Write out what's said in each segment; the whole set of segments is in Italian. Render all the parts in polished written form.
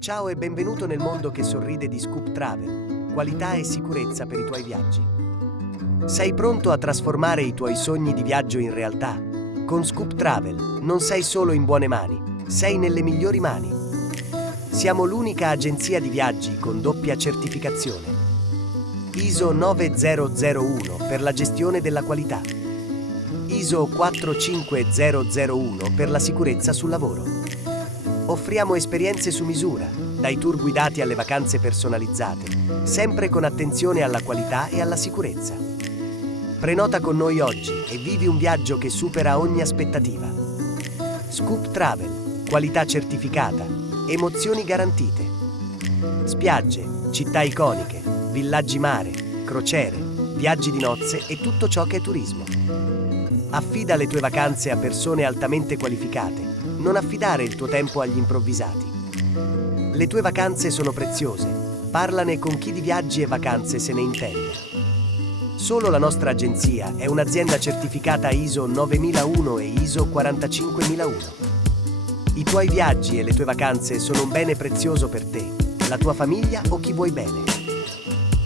Ciao e benvenuto nel mondo che sorride di Scoop Travel, qualità e sicurezza per i tuoi viaggi. Sei pronto a trasformare i tuoi sogni di viaggio in realtà? Con Scoop Travel non sei solo in buone mani, sei nelle migliori mani. Siamo l'unica agenzia di viaggi con doppia certificazione. ISO 9001 per la gestione della qualità. ISO 45001 per la sicurezza sul lavoro. Offriamo esperienze su misura, dai tour guidati alle vacanze personalizzate, sempre con attenzione alla qualità e alla sicurezza. Prenota con noi oggi e vivi un viaggio che supera ogni aspettativa. Scoop Travel, qualità certificata, emozioni garantite. Spiagge, città iconiche, villaggi mare, crociere, viaggi di nozze e tutto ciò che è turismo. Affida le tue vacanze a persone altamente qualificate. Non affidare il tuo tempo agli improvvisati. Le tue vacanze sono preziose. Parlane con chi di viaggi e vacanze se ne intende. Solo la nostra agenzia è un'azienda certificata ISO 9001 e ISO 45001. I tuoi viaggi e le tue vacanze sono un bene prezioso per te, la tua famiglia o chi vuoi bene.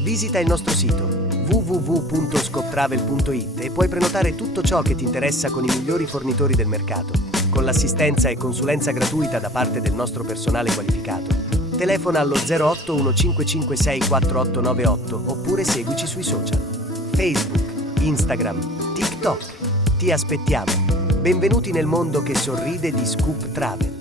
Visita il nostro sito www.scoptravel.it e puoi prenotare tutto ciò che ti interessa con i migliori fornitori del mercato, con l'assistenza e consulenza gratuita da parte del nostro personale qualificato. Telefona allo 08 1556 4898 oppure seguici sui social. Facebook, Instagram, TikTok. Ti aspettiamo. Benvenuti nel mondo che sorride di Scoop Travel.